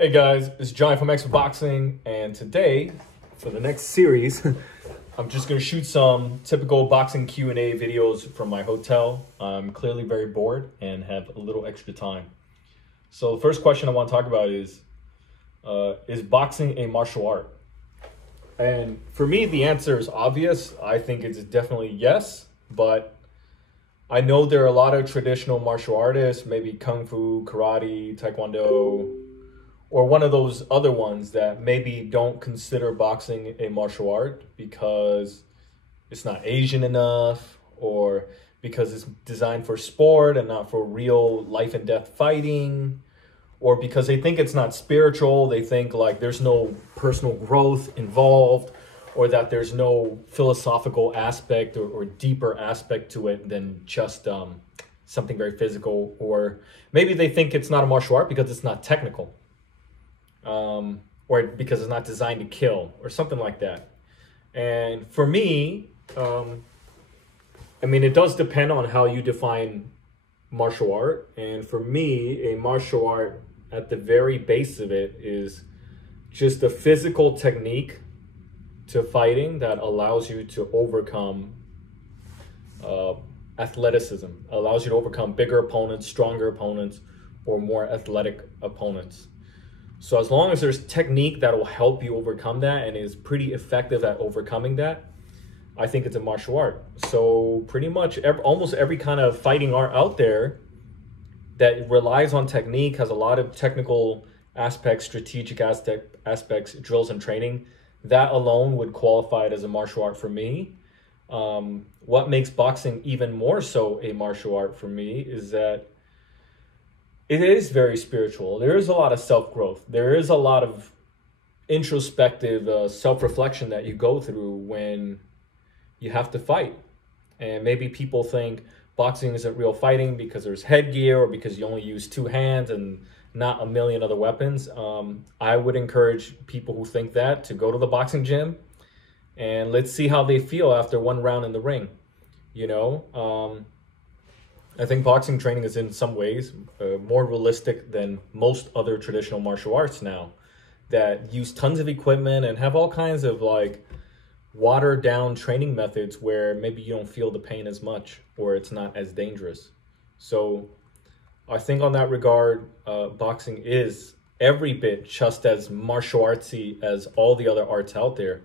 Hey guys, it's Johnny from X Boxing, and today, for the next series, I'm just going to shoot some typical boxing Q&A videos from my hotel. I'm clearly very bored and have a little extra time. So the first question I want to talk about is boxing a martial art? And for me, the answer is obvious. I think it's definitely yes, but I know there are a lot of traditional martial artists, maybe Kung Fu, Karate, Taekwondo, or one of those other ones that maybe don't consider boxing a martial art because it's not Asian enough, or because it's designed for sport and not for real life and death fighting, or because they think it's not spiritual. They think like there's no personal growth involved, or that there's no philosophical aspect or deeper aspect to it than just something very physical. Or maybe they think it's not a martial art because it's not technical. Or because it's not designed to kill or something like that. And for me, I mean, it does depend on how you define martial art. And for me, a martial art at the very base of it is just the physical technique to fighting that allows you to overcome athleticism, allows you to overcome bigger opponents, stronger opponents, or more athletic opponents. So as long as there's technique that will help you overcome that and is pretty effective at overcoming that, I think it's a martial art. So pretty much almost every kind of fighting art out there that relies on technique, has a lot of technical aspects, strategic aspects, drills and training, that alone would qualify it as a martial art for me. What makes boxing even more so a martial art for me is that it is very spiritual. There is a lot of self-growth. There is a lot of introspective self-reflection that you go through when you have to fight. And maybe people think boxing isn't real fighting because there's headgear or because you only use two hands and not a million other weapons. I would encourage people who think that to go to the boxing gym and let's see how they feel after one round in the ring. You know, I think boxing training is in some ways more realistic than most other traditional martial arts now that use tons of equipment and have all kinds of like watered down training methods where maybe you don't feel the pain as much or it's not as dangerous. So I think on that regard, boxing is every bit just as martial artsy as all the other arts out there.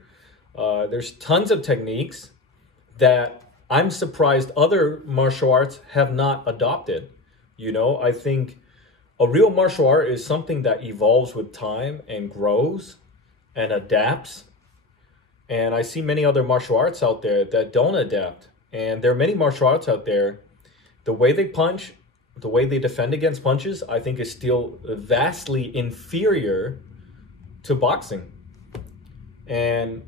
There's tons of techniques that I'm surprised other martial arts have not adopted. You know, I think a real martial art is something that evolves with time and grows and adapts. And I see many other martial arts out there that don't adapt. And there are many martial arts out there, the way they punch, the way they defend against punches, I think is still vastly inferior to boxing. And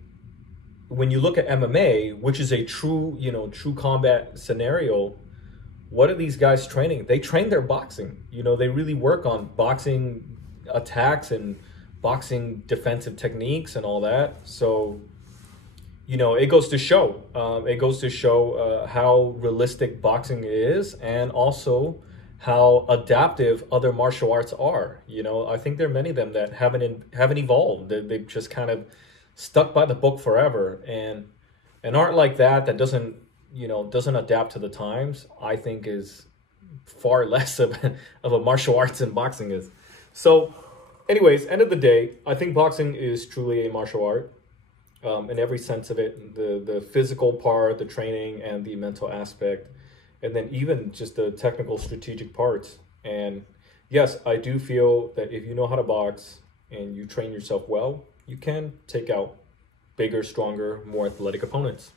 when you look at MMA, which is a true, true combat scenario, what are these guys training? They train their boxing. You know, they really work on boxing attacks and boxing defensive techniques and all that. So, you know, it goes to show. It goes to show how realistic boxing is and also how adaptive other martial arts are. You know, I think there are many of them that haven't evolved. They've just kind of stuck by the book forever, and an art like that doesn't adapt to the times, I think is far less of a martial arts than boxing is. So anyways, end of the day, I think boxing is truly a martial art in every sense of it, the physical part, the training, and the mental aspect, and then even just the technical strategic parts. And yes, I do feel that if you know how to box and you train yourself well, you can take out bigger, stronger, more athletic opponents.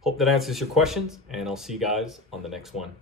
Hope that answers your questions, and I'll see you guys on the next one.